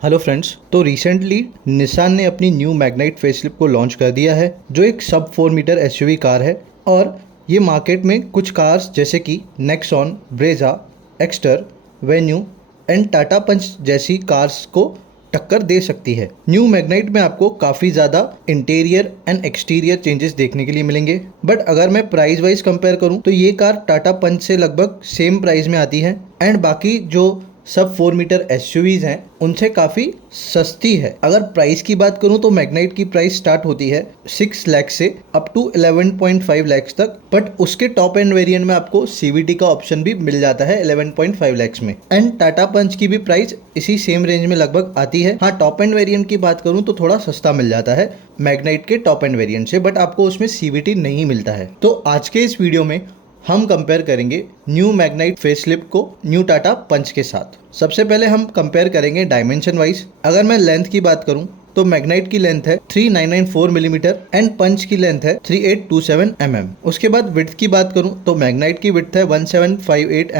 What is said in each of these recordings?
Hello friends, तो recently Nissan ने अपनी न्यू मैग्नाइट फेसलिफ्ट को लॉन्च कर दिया है जो एक सब 4 मीटर एसयूवी कार है। और ये मार्केट में कुछ कार्स जैसे कि Nexon, Brezza, Exter, Venue and Tata Punch जैसी कार्स को टक्कर दे सकती है। न्यू मैग्नाइट में आपको काफ़ी ज़्यादा इंटीरियर एंड एक्सटीरियर चेंजेस देखने के लिए मिलेंगे, बट अगर मैं प्राइस वाइज कंपेयर करूं तो ये कार टाटा पंच से लगभग सेम प्राइस में आती है एंड बाकी जो सब 4 मीटर एसयूवीज हैं उनसे काफ़ी सस्ती है। अगर प्राइस की बात करूं तो मैग्नाइट की प्राइस स्टार्ट होती है 6 लाख से अप टू 11.5 लाख तक, बट उसके टॉप एंड वेरिएंट में आपको सीवीटी का ऑप्शन भी मिल जाता है 11.5 लाख में। एंड टाटा पंच की भी प्राइस इसी सेम रेंज में लगभग आती है। हाँ, टॉप एंड वेरिएंट की बात करूं तो थोड़ा सस्ता मिल जाता है मैग्नाइट के टॉप एंड वेरिएंट से, बट आपको उसमें सीवीटी नहीं मिलता है। तो आज के इस वीडियो में हम कंपेयर करेंगे न्यू मैग्नाइट फेसलिफ्ट को न्यू टाटा पंच के साथ। सबसे पहले हम कंपेयर करेंगे डायमेंशन वाइज। अगर मैं लेंथ की बात करूं तो मैग्नाइट की लेंथ है 3994 मिलीमीटर एंड पंच की लेंथ है 3827 उसके बाद विड्थ की बात करूं तो मैग्नाइट की विड्थ है 1758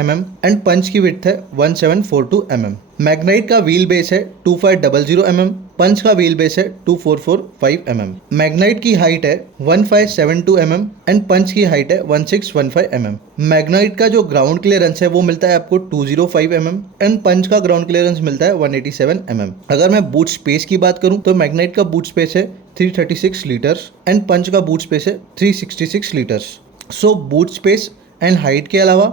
एंड पंच की विड्थ है 1742 मैग्नाइट का व्हील बेस है 2500 पंच का व्हील बेस है 2445 मैग्नाइट की हाइट है 1572 एंड पंच की हाइट है 1615 मैग्नाइट का जो ग्राउंड क्लियरेंस है वो मिलता है आपको 205 एंड पंच का ग्राउंड क्लियरेंस मिलता है 187 अगर मैं बूट स्पेस की बात करूं तो मैग्नाइट का बूट स्पेस है 336 लीटर्स एंड पंच का बूट स्पेस है 366 litres. So boot space and height के अलावा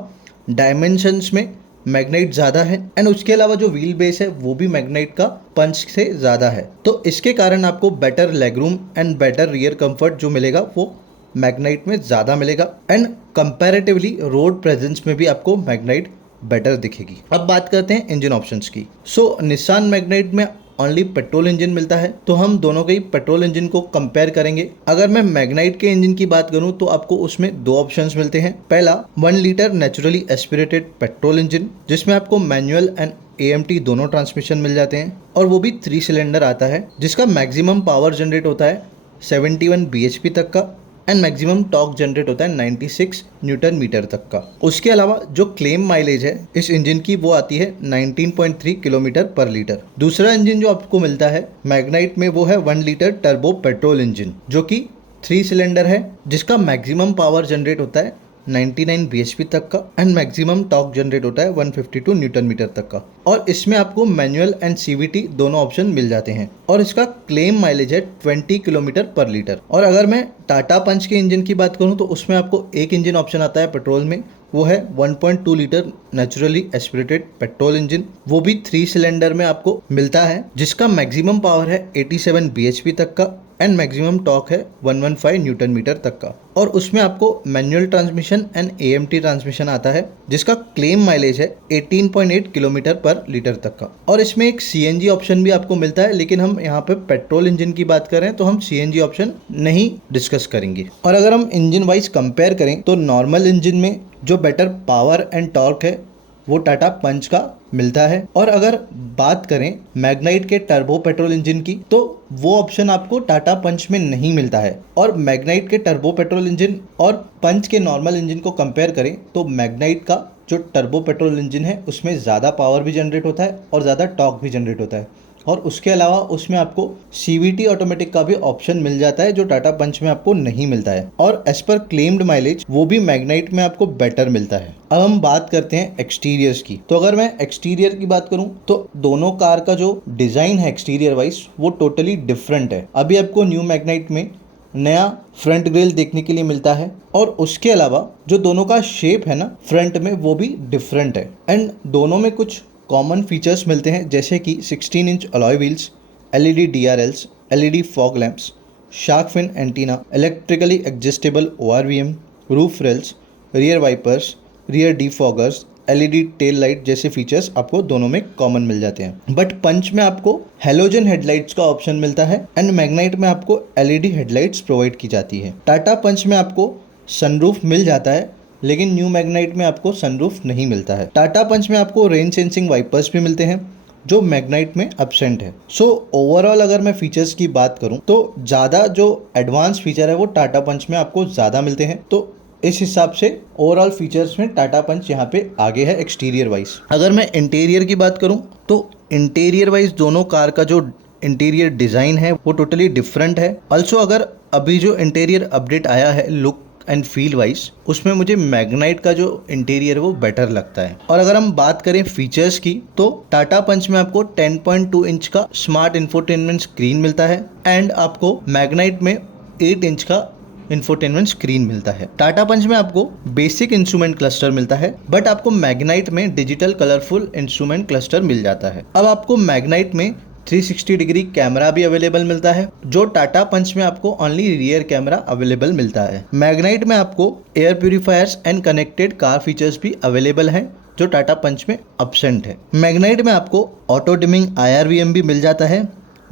डायमेंशंस में मैग्नाइट ज़्यादा है एंड उसके अलावा जो व्हील बेस है वो भी मैग्नाइट का पंच से ज़्यादा है। तो इसके कारण आपको better leg room and better rear comfort जो मिलेगा वो मैग्नाइट में ज़्यादा मिलेगा एंड कंपैरेटिवली रोड प्रेजेंस में भी आपको मैग्नाइट बेटर दिखेगी। अब बात करते हैं इंजन ऑप्शंस की। सो निसान मैग्नाइट में ओनली पेट्रोल इंजन मिलता है, तो हम दोनों के ही पेट्रोल इंजन को कंपेयर करेंगे। अगर मैं मैग्नाइट के इंजन की बात करूं तो आपको उसमें दो ऑप्शंस मिलते हैं। पहला 1 litre naturally aspirated petrol engine जिसमें आपको मैनुअल एंड AMT दोनों ट्रांसमिशन मिल जाते हैं और वो भी 3 सिलेंडर आता है जिसका मैक्सिमम पावर जनरेट होता है 71 bhp तक का एंड मैक्सिमम टॉर्क जनरेट होता है 96 न्यूटन मीटर तक का। उसके अलावा जो क्लेम माइलेज है इस इंजन की वो आती है 19.3 किलोमीटर पर लीटर। दूसरा इंजन जो आपको मिलता है मैग्नाइट में वो है 1 लीटर टर्बो पेट्रोल इंजन जो कि 3 सिलेंडर है जिसका मैक्सिमम पावर जनरेट होता है 99 bhp तक का एंड मैक्सिमम टॉर्क जनरेट होता है 152 न्यूटन मीटर तक का। और इसमें आपको मैनुअल एंड CVT दोनों ऑप्शन मिल जाते हैं और इसका क्लेम माइलेज है 20 किलोमीटर पर लीटर। और अगर मैं टाटा पंच के इंजन की बात करूं तो उसमें आपको एक इंजन ऑप्शन आता है पेट्रोल में, वो है 1.2 litre naturally aspirated petrol engine, वो भी 3 सिलेंडर में आपको मिलता है जिसका मैक्सिमम पावर है 87 bhp तक का एंड मैक्सिमम टॉर्क है 115 न्यूटन मीटर तक का। और उसमें आपको manual transmission and AMT transmission आता है जिसका क्लेम माइलेज है 18.8 किलोमीटर पर लीटर तक का। और इसमें एक CNG ऑप्शन भी आपको मिलता है, लेकिन हम यहाँ पे पेट्रोल इंजन की बात कर रहे हैं तो हम CNG ऑप्शन नहीं डिस्कस करेंगे। और अगर हम इंजन वाइज कंपेयर करें तो नॉर्मल इंजन में जो बेटर पावर एंड टॉर्क है वो टाटा पंच का मिलता है। और अगर बात करें मैग्नाइट के टर्बो पेट्रोल इंजन की तो वो ऑप्शन आपको टाटा पंच में नहीं मिलता है। और मैग्नाइट के टर्बो पेट्रोल इंजन और पंच के नॉर्मल इंजन को कंपेयर करें तो मैग्नाइट का जो टर्बो पेट्रोल इंजन है उसमें ज़्यादा पावर भी जनरेट होता है और ज़्यादा टॉर्क भी जनरेट होता है। और उसके अलावा उसमें आपको CVT ऑटोमेटिक का भी ऑप्शन मिल जाता है जो टाटा पंच में आपको नहीं मिलता है। और एज पर क्लेम्ड माइलेज वो भी मैग्नाइट में आपको बेटर मिलता है। अब हम बात करते हैं एक्सटीरियर्स की। तो अगर मैं एक्सटीरियर की बात करूं तो दोनों कार का जो डिज़ाइन है एक्सटीरियर वाइज वो टोटली डिफरेंट है। अभी आपको न्यू मैग्नाइट में नया फ्रंट ग्रिल देखने के लिए मिलता है और उसके अलावा जो दोनों का शेप है ना फ्रंट में वो भी डिफरेंट है एंड दोनों में कुछ कॉमन फीचर्स मिलते हैं जैसे कि 16 inch alloy wheels, LED DRLs, LED fog lamps, shark fin antenna, electrically adjustable ORVM, roof rails, rear wipers, rear defoggers, LED tail light जैसे फीचर्स आपको दोनों में कॉमन मिल जाते हैं। बट पंच में आपको हेलोजन हेडलाइट्स का ऑप्शन मिलता है एंड मैग्नाइट में आपको LED हेडलाइट्स प्रोवाइड की जाती है। टाटा पंच में आपको सनरूफ मिल जाता है लेकिन न्यू मैग्नाइट में आपको सनरूफ नहीं मिलता है। टाटा पंच में आपको रेन सेंसिंग वाइपर्स भी मिलते हैं जो मैग्नाइट में एब्सेंट है। सो ओवरऑल अगर मैं फीचर्स की बात करूं तो ज़्यादा जो एडवांस फीचर है वो टाटा पंच में आपको ज़्यादा मिलते हैं। तो इस हिसाब से ओवरऑल फीचर्स में टाटा पंच यहाँ पे आगे है एक्सटीरियर वाइज। अगर मैं इंटीरियर की बात करूँ तो इंटीरियर वाइज दोनों कार का जो इंटीरियर डिज़ाइन है वो टोटली डिफरेंट है। ऑल्सो अगर अभी जो इंटीरियर अपडेट आया है लुक एंड फील वाइज, उसमें मुझे मैग्नाइट का जो इंटीरियर वो बेटर लगता है। और अगर हम बात करें फीचर्स की, तो टाटा पंच में आपको 10.2 इंच का स्मार्ट इंफोटेनमेंट स्क्रीन मिलता है एंड आपको मैग्नाइट में 8 इंच का इंफोटेनमेंट स्क्रीन मिलता है। टाटा पंच में आपको बेसिक इंस्ट्रूमेंट क्लस्टर मिलता है, बट आपको मैग्नाइट में डिजिटल कलरफुल इंस्ट्रूमेंट क्लस्टर मिल जाता है। अब आपको मैग्नाइट में 360 डिग्री कैमरा भी अवेलेबल मिलता है, जो टाटा पंच में आपको ओनली रियर कैमरा अवेलेबल मिलता है। मैग्नाइट में आपको air purifiers and connected car features भी अवेलेबल हैं, जो टाटा पंच में एब्सेंट है। मैग्नाइट में आपको ऑटो डिमिंग IRVM भी मिल जाता है,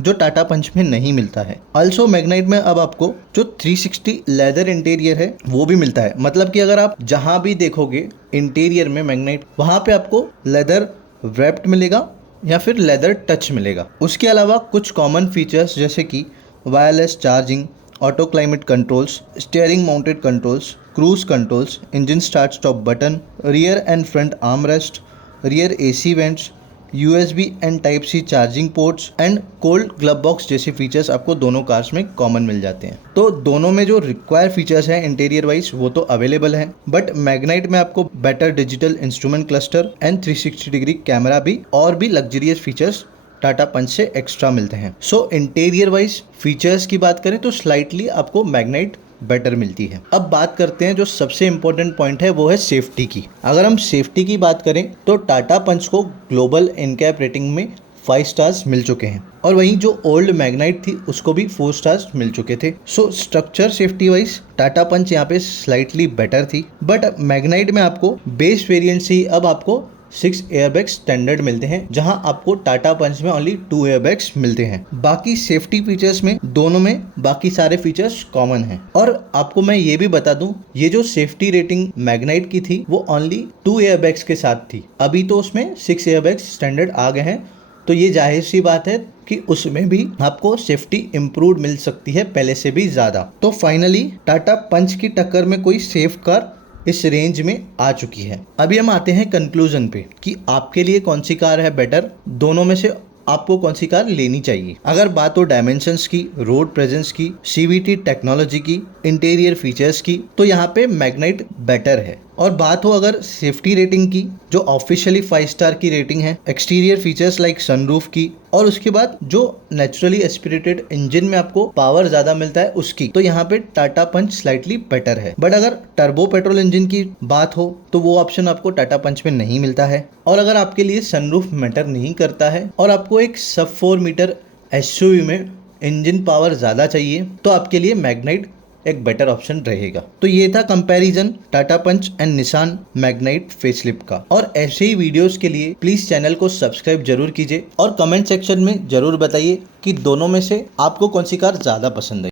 जो टाटा पंच में नहीं मिलता है। ऑल्सो मैग्नाइट में अब आपको जो 360 लेदर इंटीरियर है वो भी मिलता है। मतलब कि अगर आप जहां भी देखोगे इंटीरियर में मैग्नाइट, वहां पे आपको लेदर रैप्ड मिलेगा या फिर लेदर टच मिलेगा। उसके अलावा कुछ कॉमन फीचर्स जैसे कि wireless charging, auto climate controls, steering mounted controls, cruise controls, engine start stop button, rear and front arm rest, rear AC vents, USB and type C charging ports and cold glove box जैसे features आपको दोनों cars में common मिल जाते हैं। तो दोनों में जो रिक्वायर फीचर्स हैं इंटीरियर वाइज वो तो अवेलेबल हैं, बट मैग्नाइट में आपको better digital instrument cluster and 360 degree camera भी और भी लग्जरियस फीचर्स टाटा पंच से एक्स्ट्रा मिलते हैं। सो इंटीरियर वाइज फीचर्स की बात करें तो स्लाइटली आपको मैग्नाइट बेटर मिलती है। अब बात करते हैं जो सबसे इंपॉर्टेंट पॉइंट है, वो है सेफ्टी की। अगर हम सेफ्टी की बात करें तो टाटा पंच को ग्लोबल एनकैप रेटिंग में 5 स्टार्स मिल चुके हैं, और वहीं जो ओल्ड मैग्नाइट थी उसको भी 4 स्टार्स मिल चुके थे। So structure safety wise Tata Punch यहाँ पे स्लाइटली बेटर थी, बट मैग्नाइट में आपको बेस वेरिएंट से ही अब आपको 6 एयरबैग्स स्टैंडर्ड मिलते हैं, जहां आपको टाटा पंच में ओनली 2 एयरबैग्स मिलते हैं। बाकी सेफ्टी फीचर्स में दोनों में बाकी सारे फीचर्स कॉमन हैं। और आपको मैं ये भी बता दूं, ये जो सेफ्टी रेटिंग मैग्नाइट की थी वो ओनली 2 एयरबैग्स के साथ थी। अभी तो उसमें 6 एयरबैग्स स्टैंडर्ड आ गए हैं, तो ये जाहिर सी बात है कि उसमें भी आपको सेफ्टी इम्प्रूव मिल सकती है पहले से भी ज़्यादा। तो फाइनली टाटा पंच की टक्कर में कोई सेफ कार इस रेंज में आ चुकी है। अभी हम आते हैं कंक्लूजन पे कि आपके लिए कौन सी कार है बेटर, दोनों में से आपको कौन सी कार लेनी चाहिए। अगर बात हो डायमेंशंस की, रोड प्रेजेंस की, CVT टेक्नोलॉजी की, इंटीरियर फीचर्स की, तो यहाँ पे मैग्नाइट बेटर है। और बात हो अगर सेफ्टी रेटिंग की, जो ऑफिशियली 5 स्टार की रेटिंग है, एक्सटीरियर फीचर्स लाइक सनरूफ की, और उसके बाद जो नेचुरली एस्पिरेटेड इंजन में आपको पावर ज्यादा मिलता है उसकी, तो यहाँ पे टाटा पंच स्लाइटली बेटर है। बट अगर टर्बो पेट्रोल इंजन की बात हो तो वो ऑप्शन आपको टाटा पंच में नहीं मिलता है। और अगर आपके लिए सनरूफ मैटर नहीं करता है और आपको एक सब 4 मीटर SUV में इंजन पावर ज्यादा चाहिए, तो आपके लिए मैग्नाइट एक बेटर ऑप्शन रहेगा। तो ये था comparison Tata punch and Nissan Magnite facelift का। और ऐसे ही वीडियोस के लिए प्लीज चैनल को सब्सक्राइब जरूर कीजिए और कमेंट सेक्शन में जरूर बताइए कि दोनों में से आपको कौन सी कार ज्यादा पसंद है।